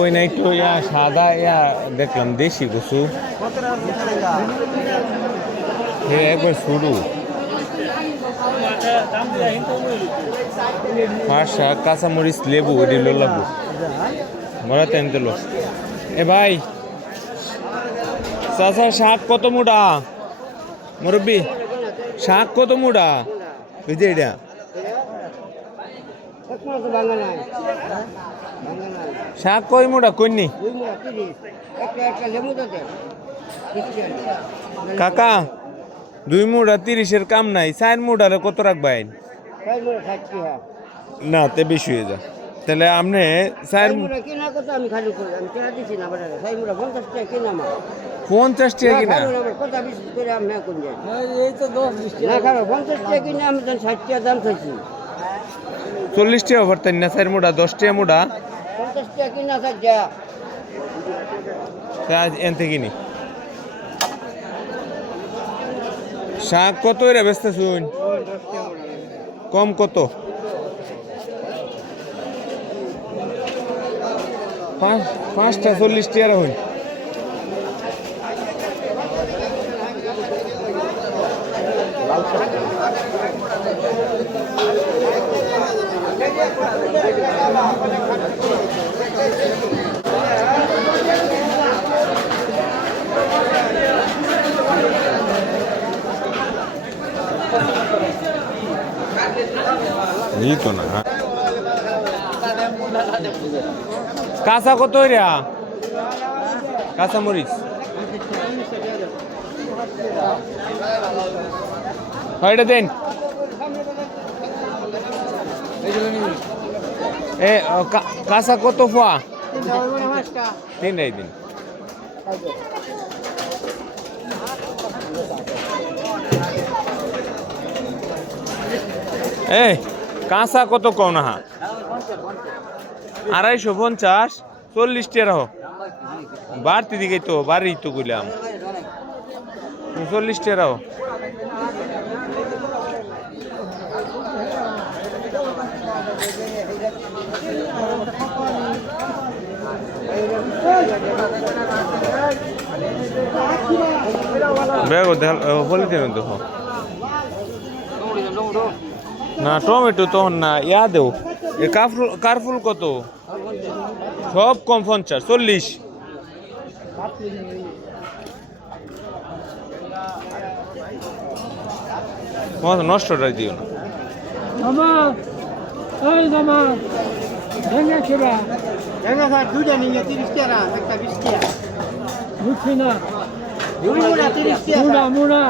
কই না একটু, ইয়া, সাদা, ইয়া, দেখলাম দেশি কচু। হে, একবার শুরু। পাঁচ শাক কাঁচামরিচ, লেবু, এটি লাগবো। মরা তেন তেল এ ভাই, চাচা, শাক কত মুড়া মুরব্বি, শাক কত মুড়া বুঝলি এটা। শাক কই মুড়া কইনি কাকা, দুই মুড়া তিরিশের কাম নাই, চার মুড়ারে কত রাখবেন না, তে বেশি হয়ে যা। তাহলে আপনি চার পঞ্চাশ টাকা কিনা? চল্লিশ টাকা ভরতেন না? চার মুড়া দশ টাকা মুড়া টাকা কিনা সাজ্জা তা আজ এন শাক কত এরা ব্যস্ত শুন কম কত পাঁচ পাঁচটা চল্লিশ টাকা হইন এই তো না কাঁচা কত রা কাঁচা মরিচ হয়টা দেন এ কাঁচা কত ফোয়া তিনটাই দিন এই কাঁচা কত কম না আড়াইশো পঞ্চাশ, চল্লিশ টাকা হোক বাড়তি দিকে তো বাড়ি তো কইলাম। চল্লিশ টাকা হোক দেখ বলে দেন তো না টমেটো তখন না ইয়া দেও। কাফরুল কারফুল কত? সব কম পঞ্চাশ চল্লিশ। নষ্টটা দিও না। তিরিশ মুড়া তিরিশ টাকা। মুড়া মুড়া।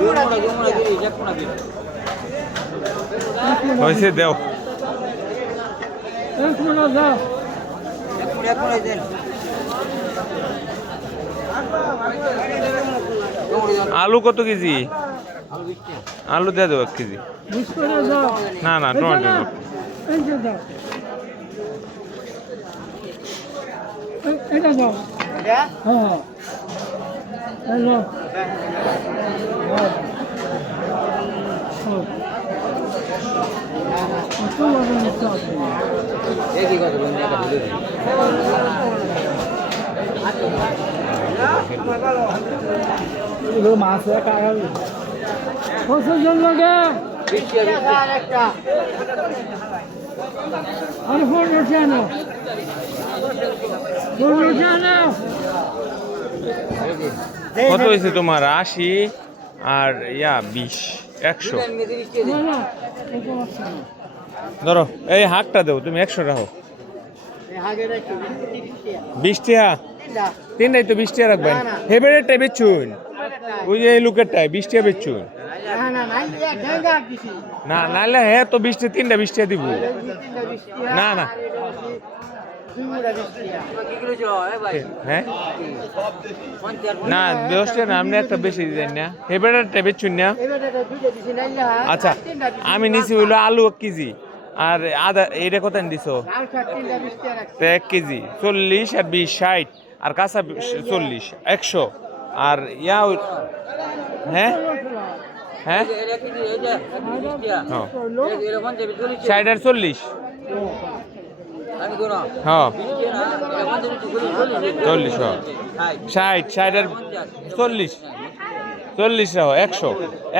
মুড়া তিরিশ টাকা হয়েছে দেও আলু কত কেজি আলু দিয়ে দেবো এক কেজি না না টমেটো এটা দাও হ্যাঁ হবে কত হয়েছে তোমার? আশি আর ইয়া বিশ। একশো। ধরো এই হাকটা দেও তুমি একশো রাখো বিশ টাকা তিনটাই তো বিশ টাকা রাখবেন। হেবেরেরটাই বেচুন। ওই যে এই লোকেরটাই বিশ টাকা বেচুন। না না না ঢেঙ্গা দিছি। না নাহলে হ্যাঁ তো বিশ টাকা তিনটা বিশ টাকা দিব না, না। হ্যাঁ না দশ টাকা না আপনি একটা বেশি দেন না হেবেরেরটাই বেচুন না আচ্ছা আমি নিছি হইল আলু এক কেজি আর আদা এটা কত দিছো? এক কেজি চল্লিশ আর বিশ ষাট আর কাঁচা চল্লিশ একশো আর ইয়া হ্যাঁ? হ্যাঁ? হ্যাঁ। ষাট আর চল্লিশ। হ্যাঁ। চল্লিশ হ ষাট ষাট আর চল্লিশ। চল্লিশ রাহ একশো।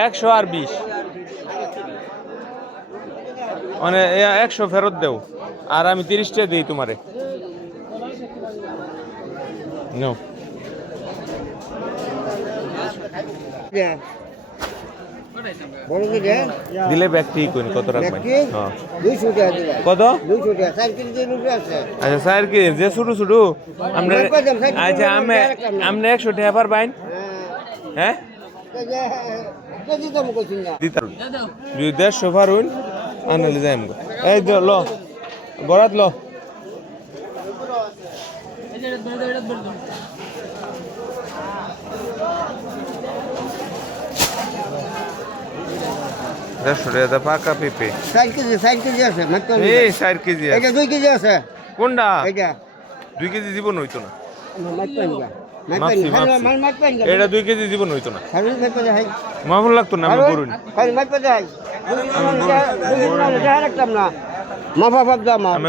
একশো আর বিশ। মানে একশো ফেরত দেও। আর আমি তিরিশটা দিই তোমারে. দিলে ব্যাগ ঠিক করি কত রাখবেন ব্যক্তি হ্যাঁ। কত? আচ্ছা স্যার কি যে শুরু শুরু আমরা আচ্ছা আমি। আপনি একশো টাকা পারবেন হ্যাঁ? হ্যাঁ যদি দেড়শো পারুন আনলে যাই আমগো। এই ল। বরাত ল। দেড়শো টাকা পাকা পেঁপে। চার কেজি কেজি আছে এই কেজি। এটা দুই কেজি আছে। কোনটা? এটা দুই কেজি জীবন হইতো না। নিবা এটা দুই কেজি জীবন হইতো না। হারুন মামুন লাগতো না আমি করুন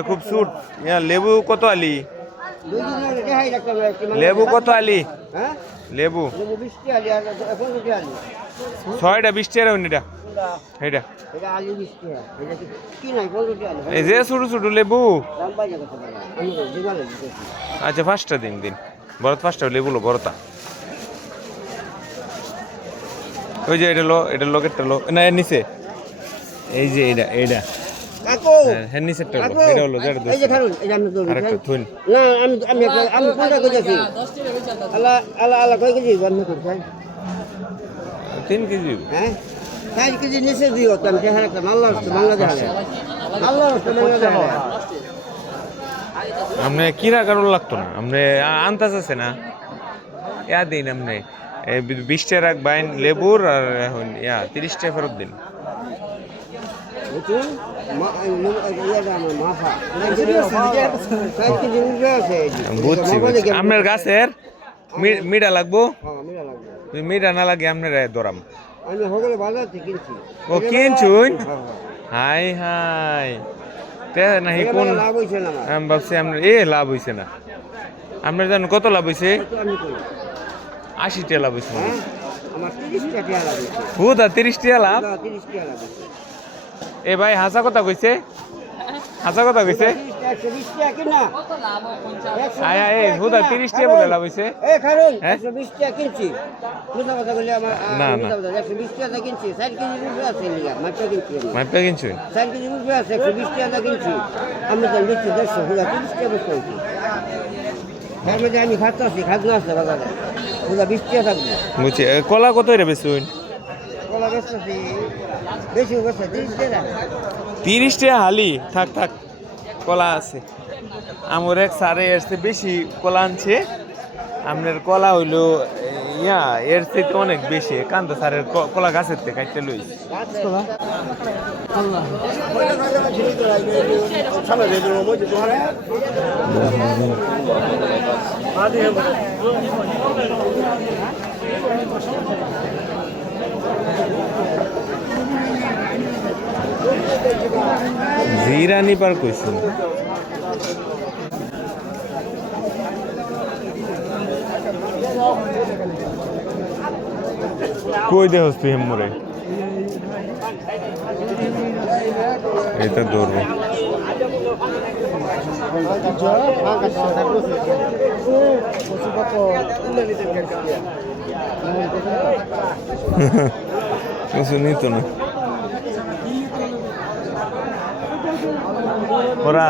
খুব সুট ইয়া লেবু কত আলি? লেবু কত আলি? হ্যাঁ? লেবু। ছয়টা বিশ টাকা এটা এটা এটা এটা এই যে ছোট ছোট লেবু। আচ্ছা পাঁচটা দিন দিন। বরত পাঁচটা লেবু লো বরতা ওই যে এটা লো এটা লোকেরটা লো। না এর নিচে। এই যে এটা এটা কাকু! হ্যাঁ হ্যাঁ নিচেরটা হলো এটা হলো যেটা দোষ খারুন এই যে আমি দৌড়ি আরেকটা থুন না আমি আমি আমি কোনটা কইতাছি। আল্লাহ আল্লাহ। আল্লাহ কয় কেজি? তিন কেজি। হ্যাঁ? কেজি নিচে দিও তো আমি দেখা রাখতাম আল্লাহ হস্তে দেখা যায় আল্লাহ হস্তে বাংলা দেখা যায় কিরা কারণ লাগতো না? আছে না? ইয়া দিন আপনি রাখবেন লেবুর আর ইয়া ফেরত দিন। আমার। বুঝছি আপনার গাছের মি- মিঠা লাগবো? হ্যাঁ, মিঠা না লাগে আপনার দরাম। আমি সকলে বাজার থেকে কিনছি। ও কিনছুন? হ্যাঁ, হ্যাঁ। হাই হাই। তে নাহি কোন লাভ হইছে না আমি ভাবছি আপনার এ লাভ হইছে না। আপনার জানেন কত লাভ হইছে? আশি টাকা লাভ হইছে হ্যাঁ? আমার হুদা তিরিশ টাকা লাভ। এ ভাই হাসা কথা কইছে? হাসা কথা কইছে? হ্যাঁ? আমি। খাজনা আছে বাজারে। বিশ টাকা থাকবে। বুঝছি। কলা কত রে বেচুন কলা বেচতেছি, বেশি বেচতে, তিরিশ টাকা। তিরিশ টাকা হালি। থাক থাক। কলা আছে। আমার এক সারে এসছে বেশি কলা আনছে। আপনার কলা হইল, ইয়া, এর থেকে অনেক বেশি। কান্দা সারের কলা গাছের থেকে কাটতে লই। জিরানি পার কইছেন কই দেহস তুই হেমরে? এটা ধরবো। কিছু নিত না। ওরা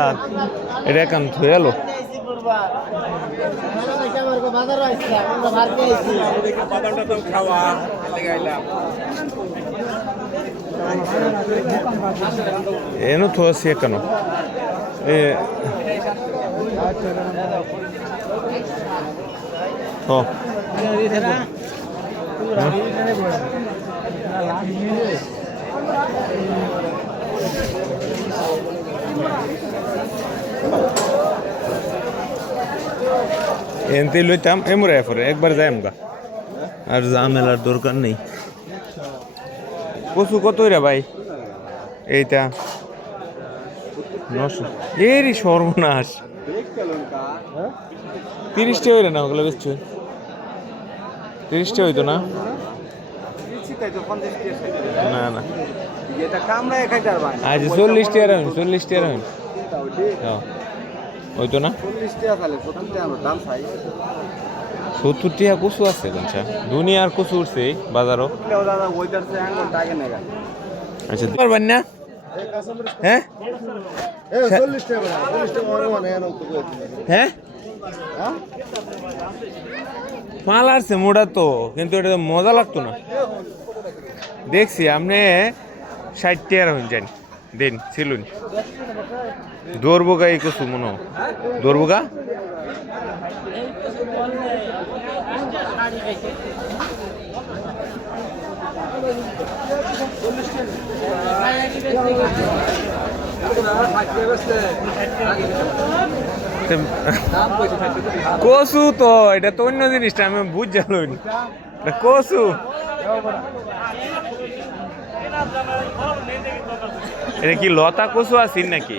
এটা কান থয়ে এলো ಏನು ತೋರಿಸಿ ಕನು ಏ ಹೋ এনতে লইতাম এমরে পরে একবার যাই আমগা আর ঝামেলার দরকার নেই কচু কত রে ভাই এইটা নশো এরই সর্বনাশ তিরিশটা হইলে না ওগুলো বেচছো তিরিশটা হইতো না না না আজ চল্লিশ টাকা হইন চল্লিশ টাকা হইন হ্যাঁ। হইতো না? চল্লিশ টাকা তাহলে সত্তর টাকা কচু আছে কোনটা দুনিয়ার কচু উঠছে বাজারও। আচ্ছা পারবেন না? হ্যাঁ? টাকা মানে হ্যাঁ? মাল আসছে মোটা তো কিন্তু এটা তো মজা লাগতো না। দেখছি আপনি ষাট টাকা হইন যান দিন ছিলুন। দৌড়বোগা এই কচু মনে। দৌড়বোগা কচু তো এটা তো অন্য জিনিসটা আমি বুঝ জানুন কচু এটা কি লতা কচু আছিস নাকি?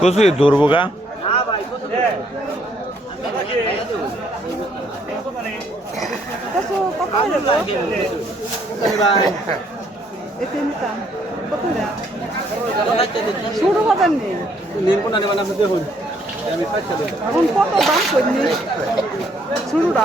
কচু দৌড়বোগা কত কত হলো এতে নিতাম কত শুরু হবেন নি এখন কত দাম করনি শুরুটা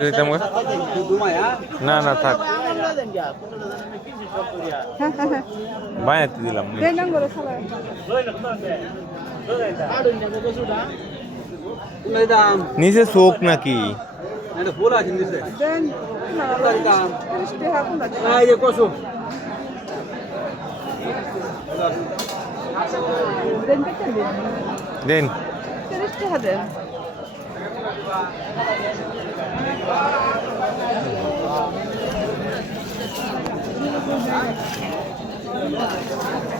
দিতাম। না না থাক। বায়াতে দিলাম। নিচে চোখ নাকি? দেন। দাম বিশ